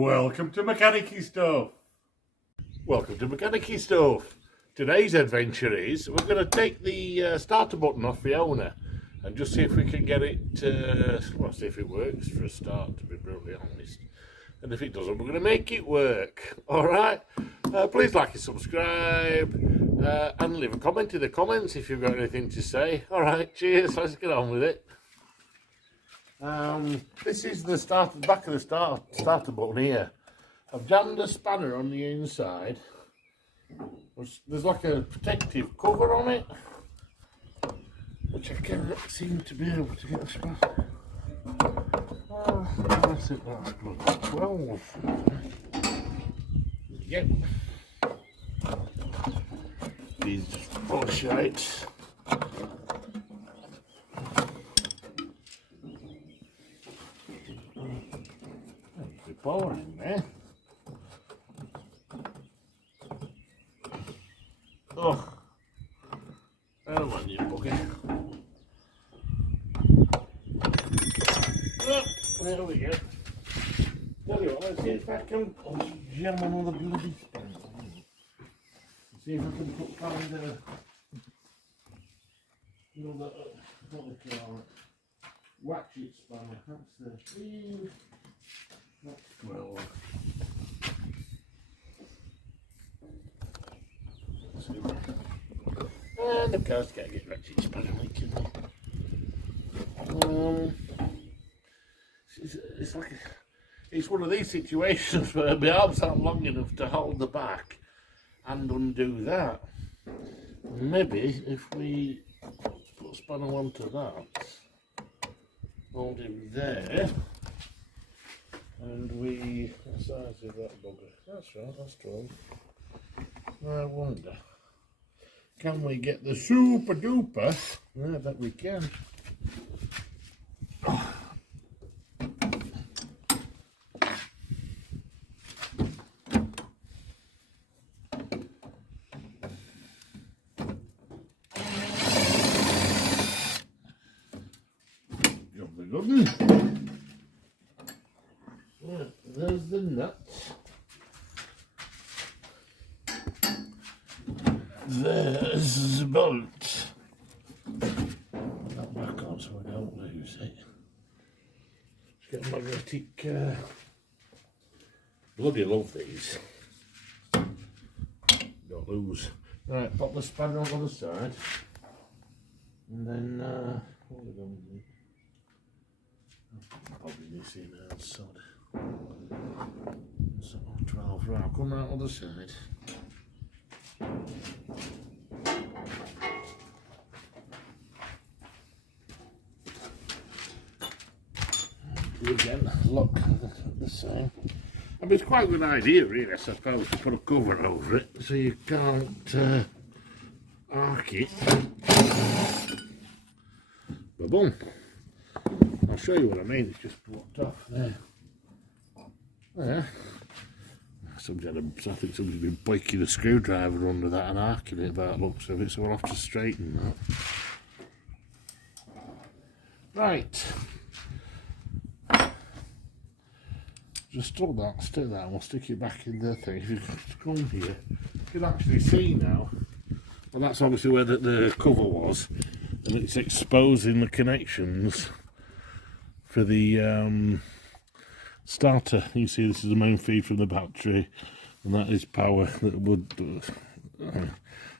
Welcome to Mechanicy Stuff. Welcome to Mechanicy Stuff. Today's adventure is we're going to take the starter button off Fiona and just see if we can get it, well, see if it works for a start, to be brutally honest. And if it doesn't, we're going to make it work. Alright? Please like and subscribe and leave a comment in the comments if you've got anything to say. Alright, cheers, let's get on with it. This is the back of the starter button here. I've jammed a spanner on the inside. There's like a protective cover on it, which I cannot seem to be able to get a spanner. Oh, that's it, that's good. 12. Yep. These bullshit. Power in there. Oh, come on, you bugger. Oh, there we go. Tell you what, let's see if I can jam another bloody spanner. See if I can find another, what they call it, ratchet spanner. That's the thing. That's 12. And of course, gotta get ratchet spanner making. It's like it's one of these situations where my arms aren't long enough to hold the back and undo that. Maybe if we put a spanner onto that, hold him there. And what size is that bugger? That's right, that's 12. I wonder, can we get the super duper? I bet we can. There's the nuts. There's the bolt. Put that back on so I don't lose it. Let's get a magnetic. Bloody love these. Don't lose. Right, pop the spanner on the other side. And then, what are we going to do? Probably missing outside. So 12, right, I'll come out on the side. Again, look, the same. I mean, it's quite a good idea, really, I suppose, to put a cover over it so you can't arc it. But boom. I'll show you what I mean, it's just blocked off there. There. I think somebody's been biking a screwdriver under that and arcing it by the looks of it, so we'll have to straighten that. Right. Just stick that and we'll stick it back in the thing. If you come here, you can actually see now. Well, that's obviously where the cover was, and it's exposing the connections for the starter. You see this is the main feed from the battery, and that is power that would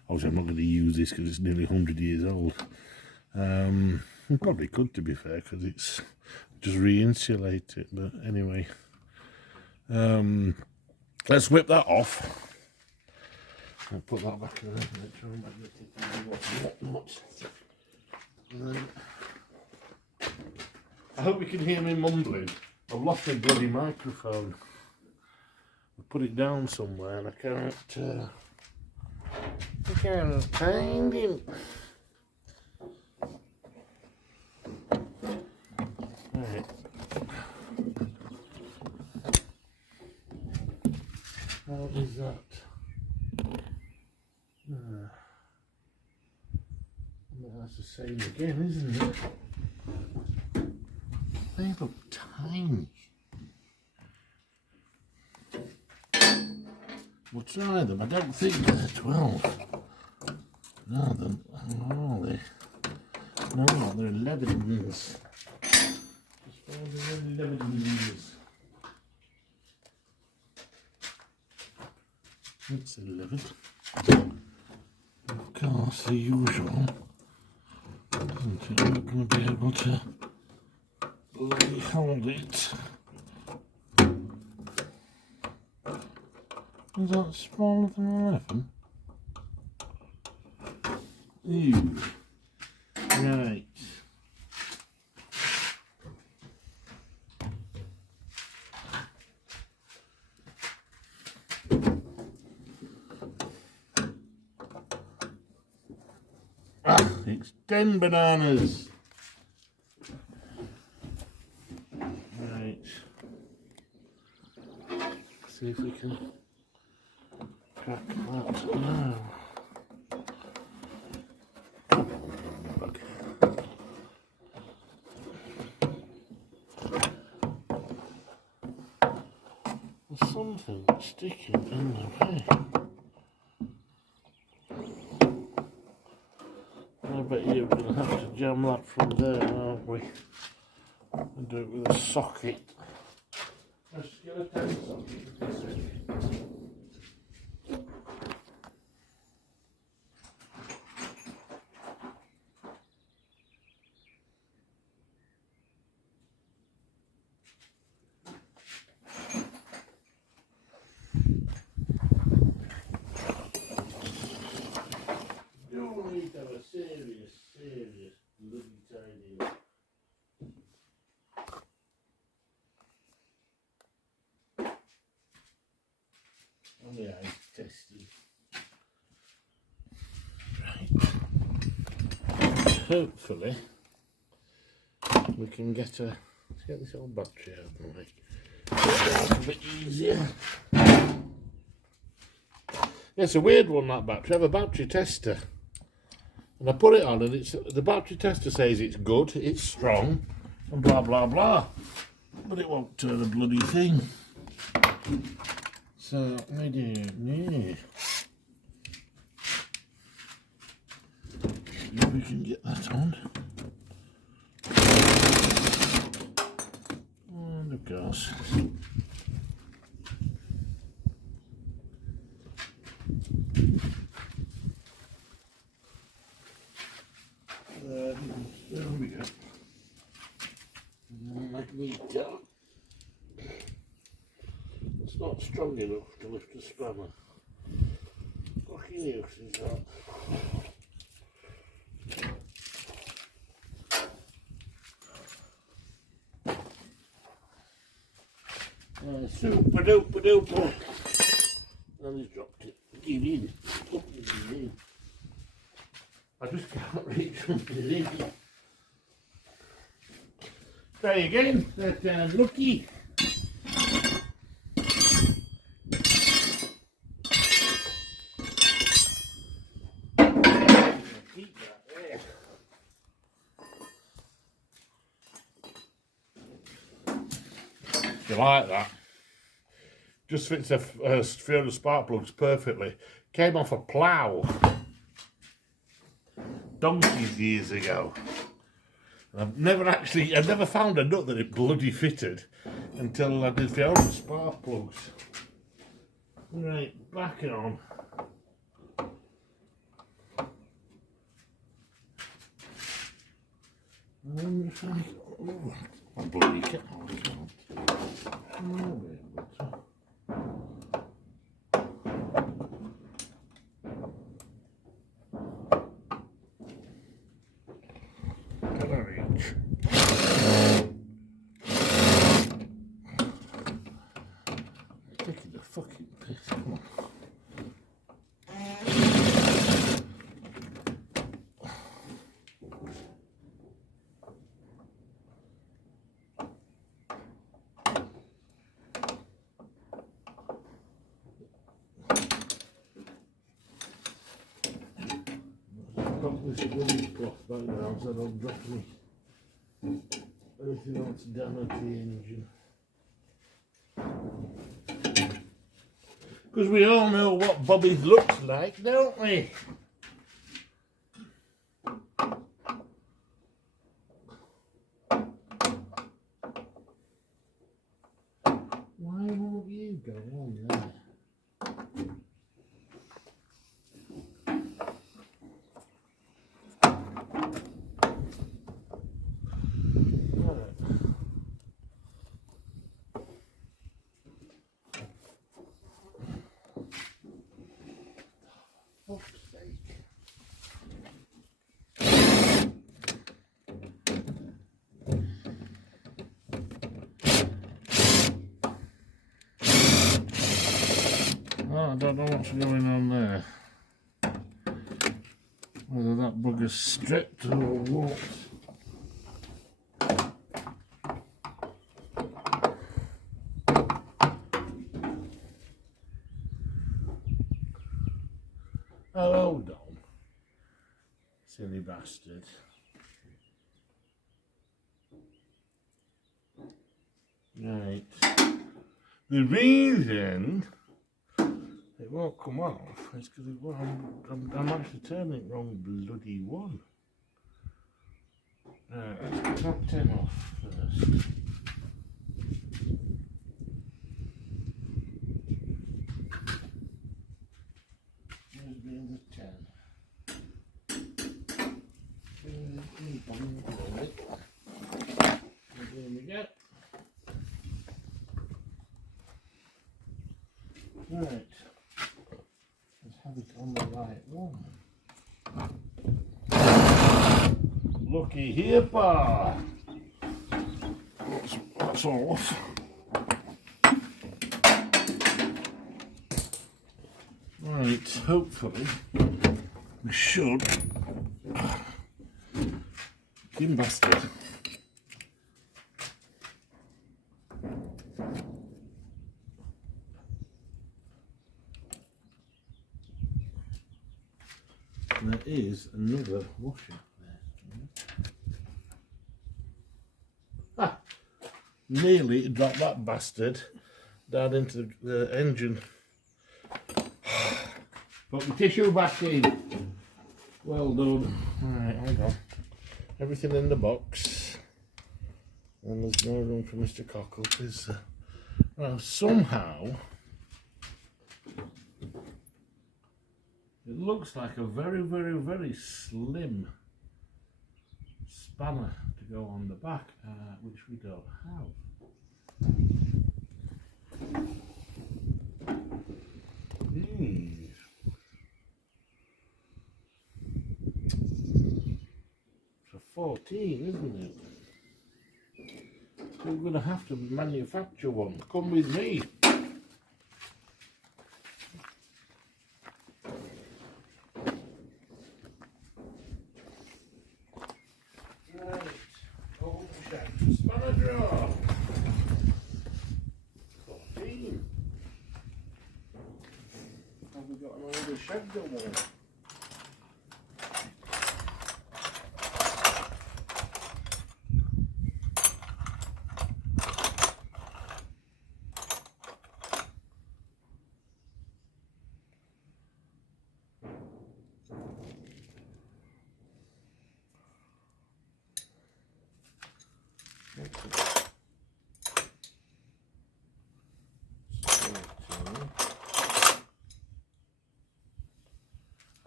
obviously I'm not going to use this because it's nearly 100 years old. We probably could, to be fair, because it's just re-insulate it, but anyway, let's whip that off. I'll put that back in there. And then I hope you can hear me mumbling. I've lost my bloody microphone. I put it down somewhere and I can't find it. Right. How is that? That's the same again, isn't it? They look tiny. We'll try them. I don't think they're 12. No, they're, are they? No, they're 11s. As far as they're 11s. It's 11. Of course, the usual. Isn't it? You're not going to be able to bloody hold it. Is that smaller than 11? Ew. Right. Ah, it's 10 bananas. Right. See if we can crack that now. There's something sticking in the way. I bet you're going to have to jam that from there, aren't we? And do it with a socket. Let's get a 10 socket. You need to have a serious bloody tidy. Oh yeah, it's testing. Right. Hopefully we can get let's get this old battery out of the way. It's a bit easier. Yeah, it's a weird one, that battery. I have a battery tester. And I put it on and the battery tester says it's good, it's strong, and blah blah blah. But it won't turn a bloody thing. So, I don't know. See if we can get that on. And of course. There we go. Magneto. It's not strong enough to lift a spanner. Fucking use is that. Super duper duper. And he's dropped it. Give in. Fucking give in. I just can't reach from the in. Try again. That's lucky. Keep that there. You like that? Just fits a sphere of spark plugs perfectly. Came off a plough donkeys years ago. I've never found a nut that it bloody fitted until I did the spark plugs. Right, back it on. And if I bloody get on. Taking the fucking piss, come on. Drop this bloody cloth back now so I don't drop anything else down at the engine. Because we all know what Bobby's looks like, don't we? Why won't you go on there? Oh, I don't know what's going on there. Whether that bugger's stripped or what. Oh, hold on. Silly bastard. Right. The reason it won't come off is because I'm actually turning it wrong bloody one. Right, let's top 10 off first. Where's the other 10? There we go. Right, let's have it on the right one. Looky here, pa. That's off. Right, hopefully we should. Fucking bastard. There is another washer there. Ah, nearly dropped that bastard down into the engine. Put the tissue back in. Well done. Alright, hold on. Everything in the box. And there's no room for Mr. Cockle, is there? Well, somehow it looks like a very, very, very slim spanner to go on the back, which we don't have. It's a 14, isn't it? So we're going to have to manufacture one. Come with me. Spanner drawer. 14. Have we got an older Shagger one?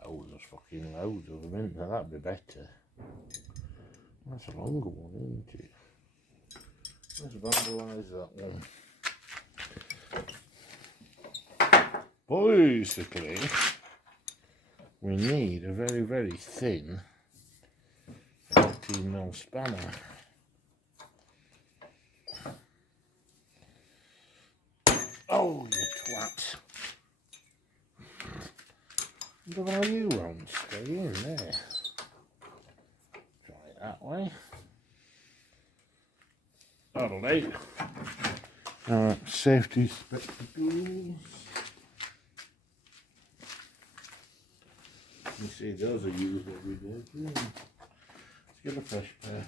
Oh, there's fucking loads of them in there. That'd be better. That's a longer one, isn't it? Let's vandalise that one. Basically, we need a very, very thin 14mm spanner. Oh, you twat. Look how you won't stay in there. Try it that way. That'll do. Alright, safety spectacles. You see, those are used every day. Let's get a fresh pair.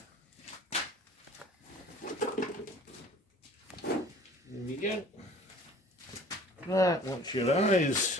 There we go. Right, watch your eyes.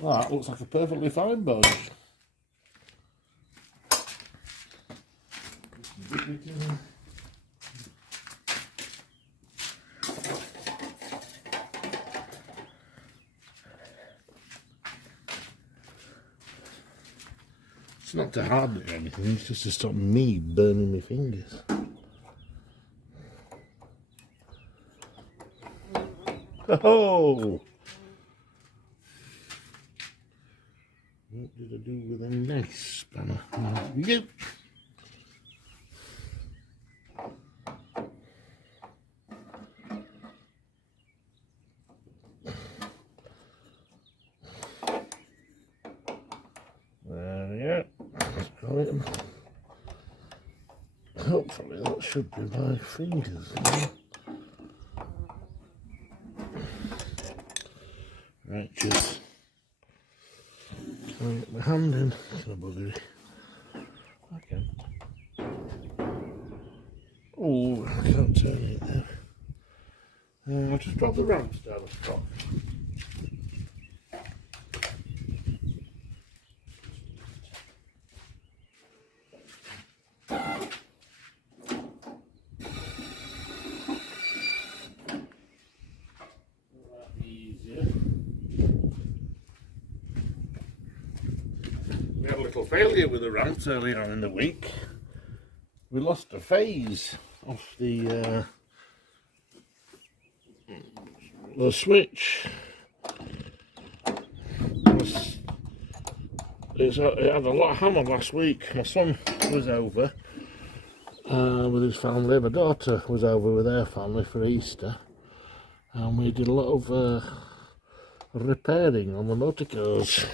Well, that looks like a perfectly fine bunch. It's not to harden it or anything, it's just to stop me burning my fingers. Oh! What did I do with a nice spanner? Yep. There we go. Let's go in. Hopefully that should be my fingers now. Right, just can I get my hand in? Can I bugger it? I can. Oh, I can't turn it there. I'll just drop the ramps down the top. We had a little failure with the ramps earlier on in the week. We lost a phase off the switch. It had a lot of hammer last week. My son was over with his family. My daughter was over with their family for Easter. And we did a lot of repairing on the motor cars.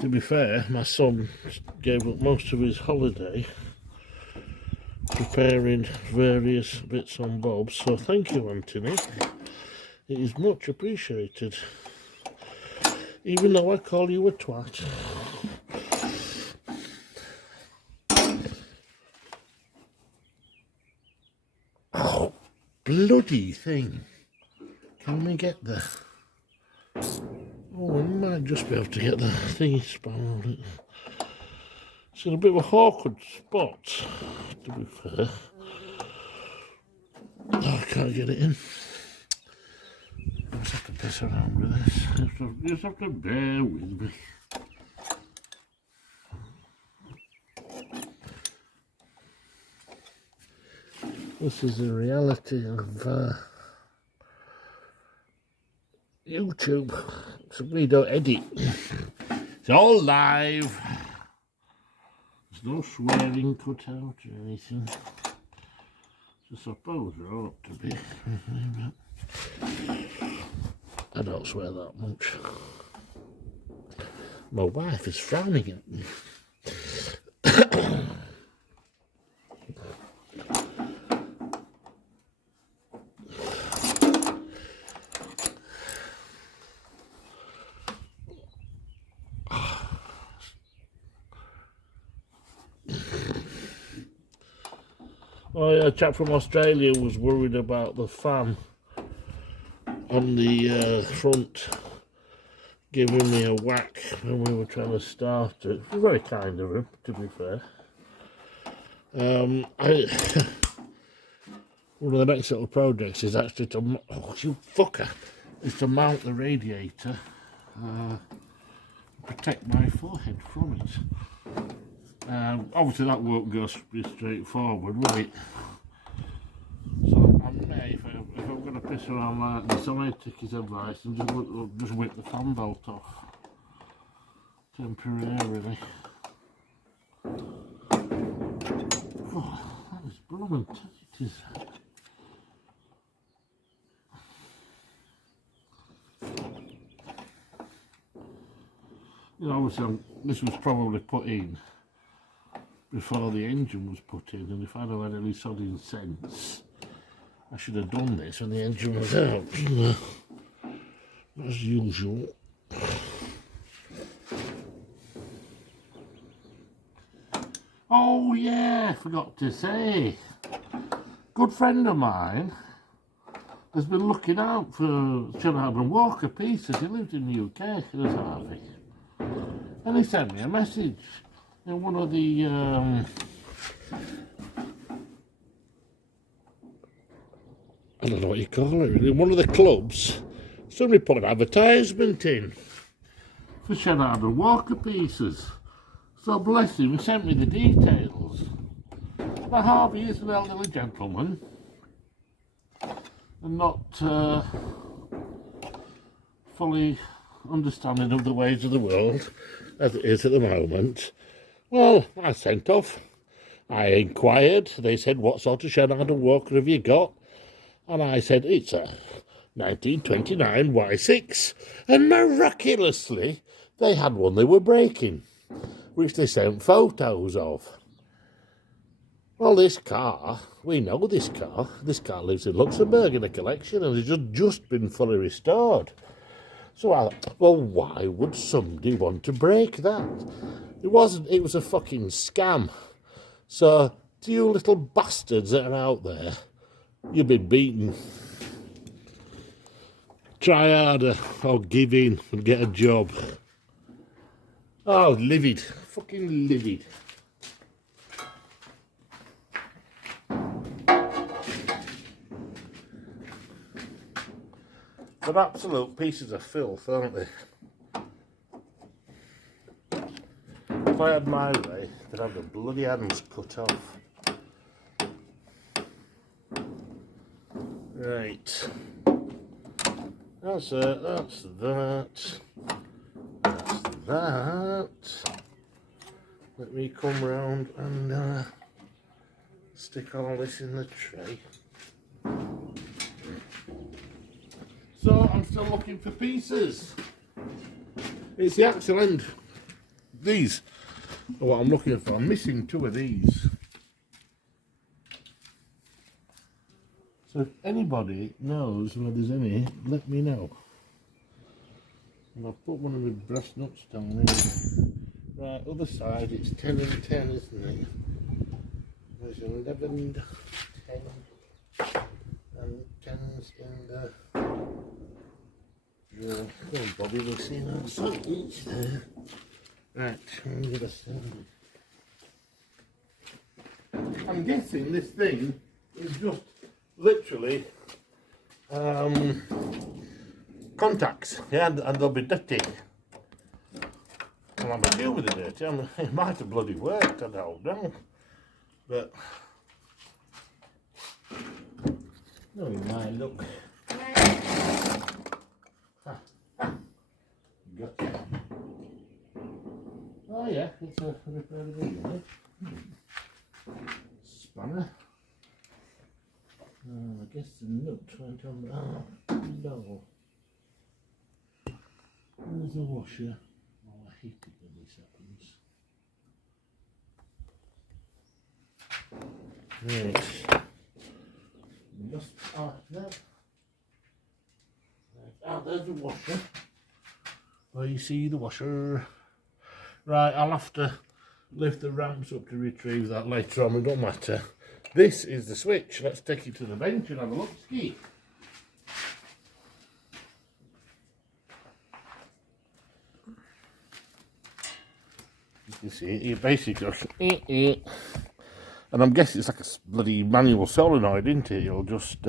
To be fair, my son gave up most of his holiday preparing various bits and bobs, so thank you, Anthony. It is much appreciated, even though I call you a twat. Oh, bloody thing. Can we get there? Oh, we might just be able to get the thingy span on it. It's in a bit of a awkward spot, to be fair. Oh, I can't get it in. I just have to piss around with this. You just have to bear with me. This is the reality of YouTube, so we don't edit. It's all live. There's no swearing cut out or anything. I suppose there ought to be. I don't swear that much. My wife is frowning at me. Oh yeah, a chap from Australia was worried about the fan on the front giving me a whack when we were trying to start it. It was very kind of him, to be fair. One of the next little projects is actually to, oh you fucker, is to mount the radiator, protect my forehead from it. Obviously that won't go straightforward, will it? So I may, if I'm going to piss around like this, I may take his advice and just whip the fan belt off temporarily. Oh, that is blooming tight, is it? You know, obviously this was probably put in before the engine was put in, and if I'd have had any sodding sense, I should have done this when the engine was out, as usual. Oh yeah, I forgot to say, good friend of mine has been looking out for Sherrard and Walker pieces. He lived in the UK, as Harvey, and he sent me a message in one of the I don't know what you call it really, one of the clubs. Somebody put an advertisement in for Sherrard and Walker pieces. So bless him, he sent me the details. Now Harvey is an elderly gentleman and not fully understanding of the ways of the world as it is at the moment. Well, I sent off. I inquired. They said, what sort of Sherrard and Walker have you got? And I said, it's a 1929 Y6. And miraculously, they had one they were breaking, which they sent photos of. Well, this car, we know this car. This car lives in Luxembourg in a collection and has just been fully restored. So I thought, well, why would somebody want to break that? It was a fucking scam. So, to you little bastards that are out there, you've been beaten. Try harder or give in and get a job. Oh, livid. Fucking livid. They're absolute pieces of filth, aren't they? If I had my way, they'd have the bloody hands cut off. Right. That's it, that's that. That's that. Let me come round and stick all this in the tray. So I'm still looking for pieces. It's the axle end. These are what I'm looking for. I'm missing two of these. So if anybody knows where there's any, let me know. And I've put one of the brass nuts down there. Right, other side, it's 10 and 10, isn't it? There's 11, 10, and 10's in the... Come on, Bobby, we'll see now. So each there. Right, I'm going to send it. I'm guessing this thing is just literally contacts, yeah, and they'll be dirty. Well, I'm a deal with the dirty. It might have bloody worked, I don't know. But no, it might look. Gotcha. Oh yeah, it's a repairable unit. Spanner. I guess the nut went on the no. There's the washer. Oh, I hate it when this happens. Right. Just there. Right. There's the washer. Oh, you see the washer. Right, I'll have to lift the ramps up to retrieve that later on, it don't matter. This is the switch. Let's take it to the bench and have a look ski. You can see it, you basically goes, and I'm guessing it's like a bloody manual solenoid, isn't it? You'll just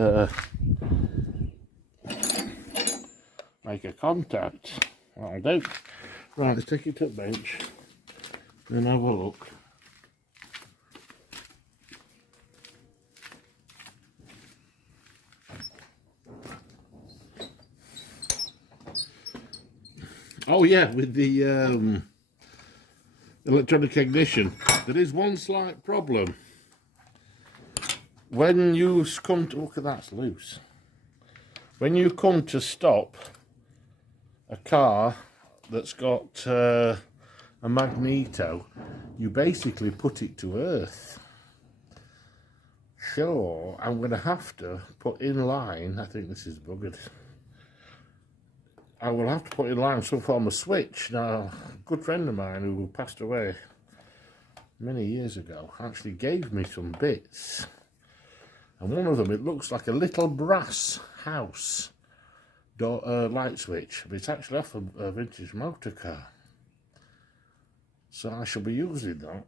make a contact. That'll do. Right, let's take it to the bench and have a look. Oh yeah, with the electronic ignition, there is one slight problem. When you come to, look at that's loose. When you come to stop a car that's got a magneto, you basically put it to earth. So I'm going to have to put in line, I think this is buggered, I will have to put in line some form of switch. Now, a good friend of mine who passed away many years ago actually gave me some bits. And one of them, it looks like a little brass house door, light switch, but it's actually off a vintage motor car. So I shall be using that.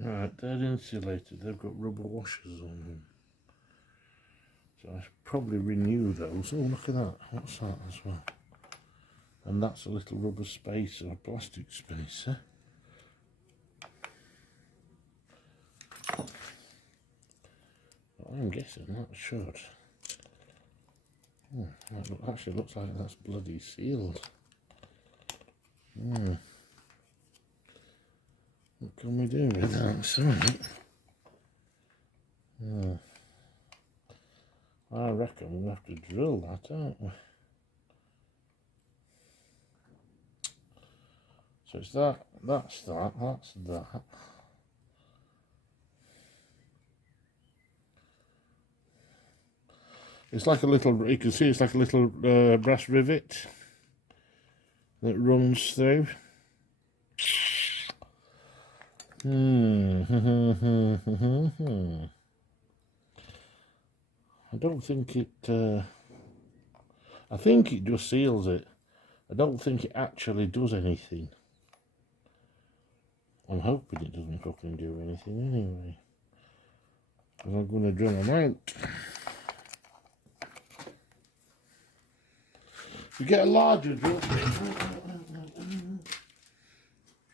Right, they're insulated, they've got rubber washers on them. So I should probably renew those. Oh, look at that, what's that as well? And that's a little rubber spacer, a plastic spacer. I'm guessing that should. Oh, that actually looks like that's bloody sealed. What can we do with that? Sorry. I reckon we'll have to drill that, aren't we? So it's that's that. It's like a little, you can see it's like a little brass rivet that runs through. I don't think it, I think it just seals it. I don't think it actually does anything. I'm hoping it doesn't fucking do anything anyway. Because I'm going to drill them out. You get a larger drill bit.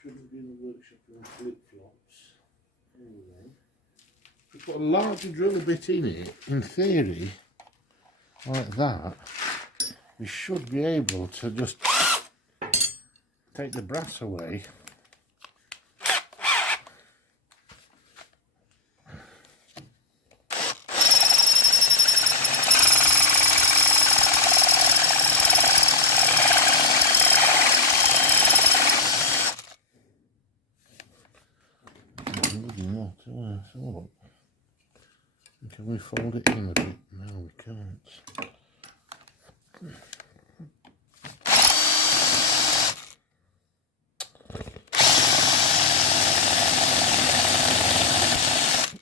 Should have been a workshop in flip-flops. Anyway, if you put a larger drill bit in it, in theory, like that, we should be able to just take the brass away. Can we fold it in a bit? No, we can't.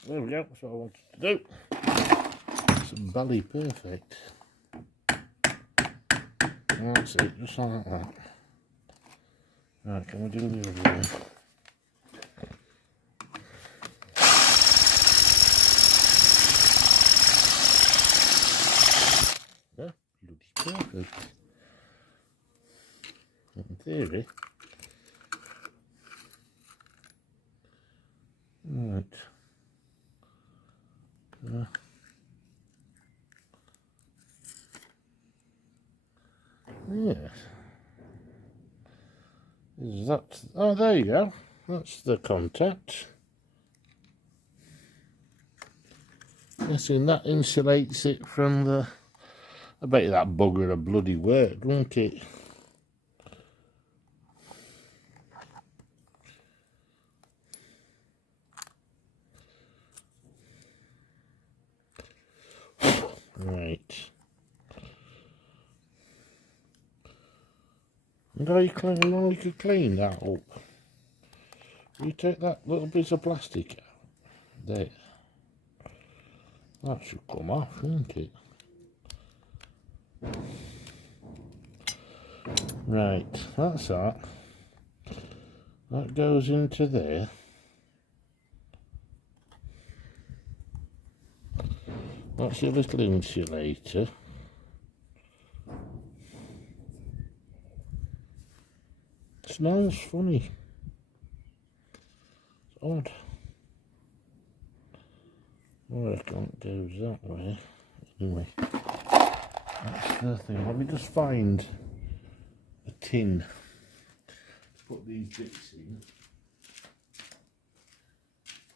There we go, that's what I wanted to do. It's belly perfect. That's it, just like that. Right, can we do the other one? Perfect. In theory. Right. Yes. Is that? Oh, there you go. That's the contact. Guessing that insulates it from the. I bet you that bugger a bloody work, won't it? Right. And how you could clean that up? You take that little piece of plastic out. There. That should come off, shouldn't it? Right, that's that. That goes into there. That's your little insulator. Smells funny. It's odd. I reckon it goes that way. Anyway. That's the thing. Let me just find a tin to put these bits in.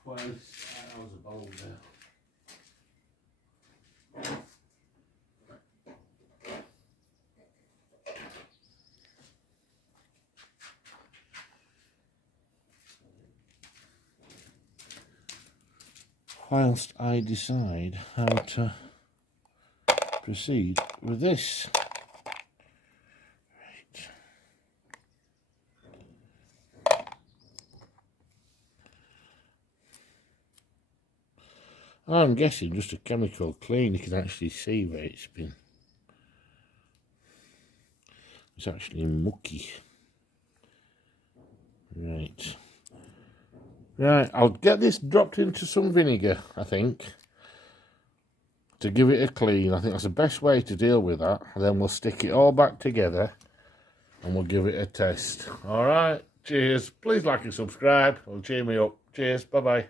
Quite a hours of bowl there. Whilst I decide how to proceed with this. Right. I'm guessing just a chemical clean, you can actually see where it's been. It's actually mucky. Right. Right, I'll get this dropped into some vinegar, I think, to give it a clean. I think that's the best way to deal with that. And then we'll stick it all back together and we'll give it a test. All right, cheers. Please like and subscribe. It'll cheer me up. Cheers. Bye-bye.